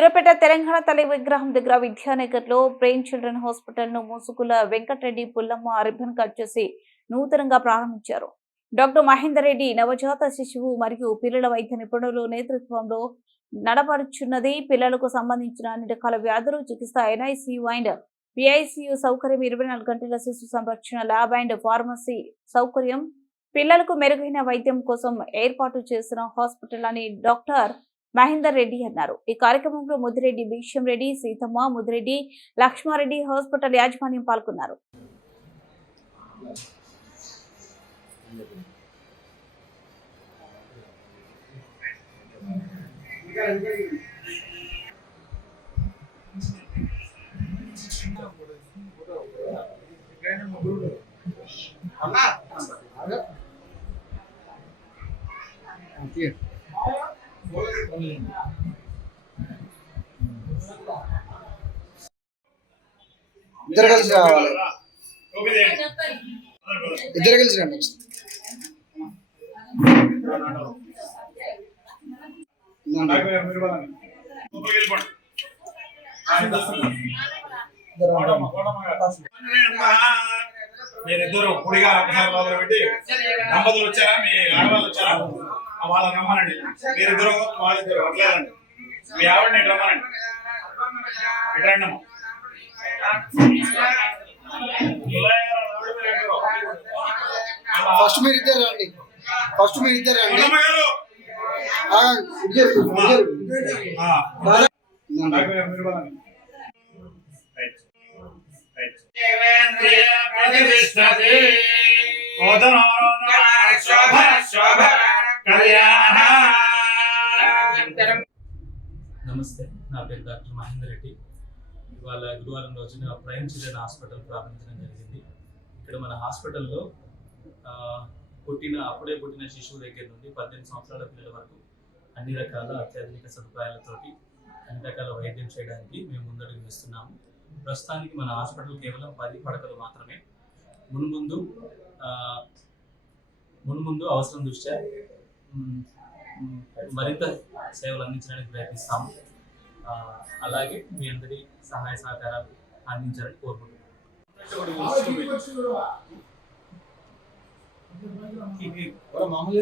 సూర్యాపేట తెలంగాణ తల్లి విగ్రహం దగ్గర విద్యానగర్లో బ్రెయిన్ చిల్డ్రన్ హాస్పిటల్ను మూసుకుల వెంకటరెడ్డి పుల్లమ్మ రిబ్బన్ కట్ చేసి నూతనంగా ప్రారంభించారు. డాక్టర్ మహేందర్ రెడ్డి నవజాత శిశువు మరియు పిల్లల వైద్య నిపుణులు నేతృత్వంలో నడపరుచున్నది పిల్లలకు సంబంధించిన అన్ని రకాల వ్యాధులు చికిత్స ఎన్ఐసియు అండ్ పిఐసియు సౌకర్యం ఇరవై నాలుగు గంటల శిశు సంరక్షణ ల్యాబ్ అండ్ ఫార్మసీ సౌకర్యం. పిల్లలకు మెరుగైన వైద్యం కోసం ఏర్పాటు చేసిన హాస్పిటల్ అని డాక్టర్ మహేందర్ రెడ్డి అన్నారు. ఈ కార్యక్రమంలో ముదిరెడ్డి భీష్యం రెడ్డి సీతమ్మ ముదిరెడ్డి లక్ష్మారెడ్డి హాస్పిటల్ యాజమాన్యం పాల్గొన్నారు. ఇద్దరు కలిసి రావాలి. ఇద్దరు కలిసి రండి. మీరిద్దరు కుడిగా మొదలు పెట్టి దంపతులు వచ్చారా? మీ ఆడవాళ్ళు వచ్చారా? వాళ్ళని రమ్మనండి. మీరిద్దరు వాళ్ళిద్దరు అట్లేదండి మీ ఆవిడని ఇటు రమ్మనండి. ఇటు రండి అమ్మ. ఫస్ట్ మీరు ఇద్దరు రండి. ఫస్ట్ మీరు ఇద్దరు రండి. అమ్మమ్మ గారు. నమస్తే నా పేరు డాక్టర్ మహేందర్ రెడ్డి. ఇవాళ గురువారం రోజున ప్రైమ్ చిల్డ్రన్ హాస్పిటల్ ప్రారంభించడం జరిగింది. ఇక్కడ మన హాస్పిటల్లో పుట్టిన అప్పుడే పుట్టిన శిశువు దగ్గర నుండి పద్దెనిమిది సంవత్సరాల పిల్లల వరకు అన్ని రకాల అత్యాధునిక సదుపాయాలతోటి అన్ని రకాల వైద్యం చేయడానికి మేము ముందడుగు వేస్తున్నాము. ప్రస్తుతానికి మన హాస్పిటల్ కేవలం పది పడకలు మాత్రమే. మున్ముందు ఆ, మున్ముందు అవసరం దృష్ట్యా మరింత సేవలు అందించడానికి ప్రయత్నిస్తాము అలాగే మీ అందరి సహాయ సహకారాలు అందించాలని కోరుకుంటున్నాను మామూలు